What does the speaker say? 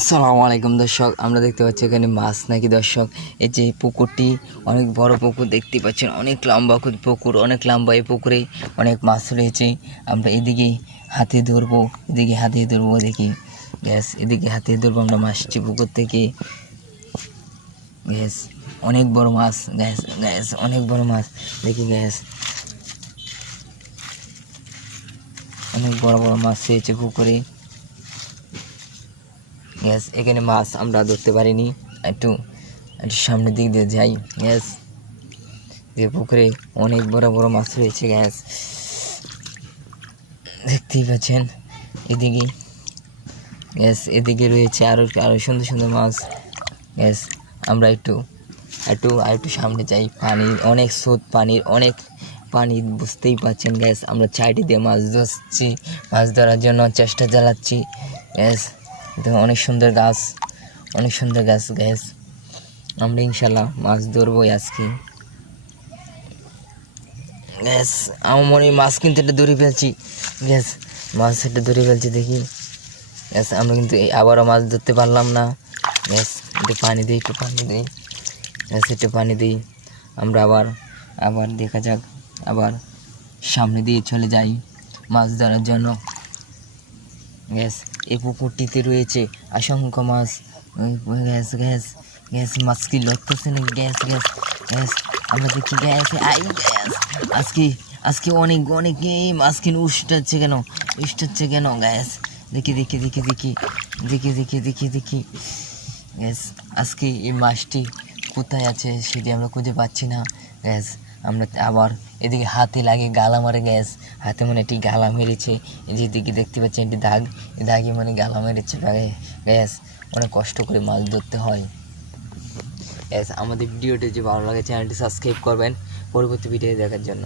আসসালামু আলাইকুম দর্শক, আমরা দেখতে পাচ্ছি এখানে মাছ নাকি দর্শক। এই যে পুকুরটি অনেক বড় পুকুর দেখতে পাচ্ছেন, অনেক লম্বা পুকুর, অনেক লম্বা। এই পুকুরে অনেক মাছ রয়েছে। আমরা এদিকে হাতে ধরবো, এদিকে হাতে ধরবো, দেখি গ্যাস, এদিকে হাতে ধরবো আমরা মাছটি পুকুর থেকে। গ্যাস অনেক বড় মাছ, গ্যাস গ্যাস অনেক বড় মাছ, দেখি গ্যাস অনেক বড় বড় মাছ রয়েছে পুকুরে। গ্যাস এখানে মাছ আমরা ধরতে পারিনি, একটু একটু সামনের দিক দিয়ে যাই। গ্যাস যে পুকুরে অনেক বড় বড় মাছ রয়েছে, গ্যাস দেখতেই পাচ্ছেন। এদিকে গ্যাস এদিকে রয়েছে আরও আরও সুন্দর সুন্দর মাছ। গ্যাস আমরা একটু একটু আর একটু সামনে যাই। পানির অনেক স্রোত, পানির অনেক পানি, বুঝতেই পারছেন। গ্যাস আমরা চাইটি দিয়ে মাছ ধরছি, মাছ ধরার জন্য চেষ্টা চালাচ্ছি। গ্যাস অনেক সুন্দর গাছ, অনেক সুন্দর গাছ। গ্যাস আমরা ইনশাল্লাহ মাছ ধরবই আজকে। গ্যাস আমার মনে হয় মাছ কিন্তু এটা ধরে ফেলছি। গ্যাস মাছ এটা ধরে ফেলছি, দেখি। গ্যাস আমরা কিন্তু আবারও মাছ ধরতে পারলাম না। গ্যাস একটু পানি দিই, একটু পানি দিই, গ্যাস একটু পানি দিই। আমরা আবার আবার দেখা যাক, আবার সামনে দিয়ে চলে যাই মাছ ধরার জন্য। গ্যাস এই পুকুরটিতে রয়েছে অসংখ্য মাছ। গ্যাস গ্যাস গ্যাস মাছ কি লড়তেছে না? গ্যাস গ্যাস গ্যাস আমরা দেখি গ্যাস, আই গ্যাস আজকে আজকে অনেক অনেক মাছ কিনে উষ্টাচ্ছে কেন, উষ্টাচ্ছে কেন? গ্যাস দেখি দেখি দেখি দেখি দেখি দেখি দেখি দেখি গ্যাস আজকে এই মাছটি কোথায় আছে সেটি আমরা খুঁজে পাচ্ছি না। গ্যাস আমরা আবার এদিকে হাতে লাগে গালা মারে। গ্যাস হাতে মানে একটি গালা মেরেছে, যেদিকে দেখতে পাচ্ছেন একটি দাগ, এই দাগে মানে গালা মেরেছে। গ্যাস অনেক কষ্ট করে মাছ ধরতে হয়। গ্যাস আমাদের ভিডিওটি যে ভালো লাগে চ্যানেলটি সাবস্ক্রাইব করবেন পরবর্তী ভিডিও দেখার জন্য।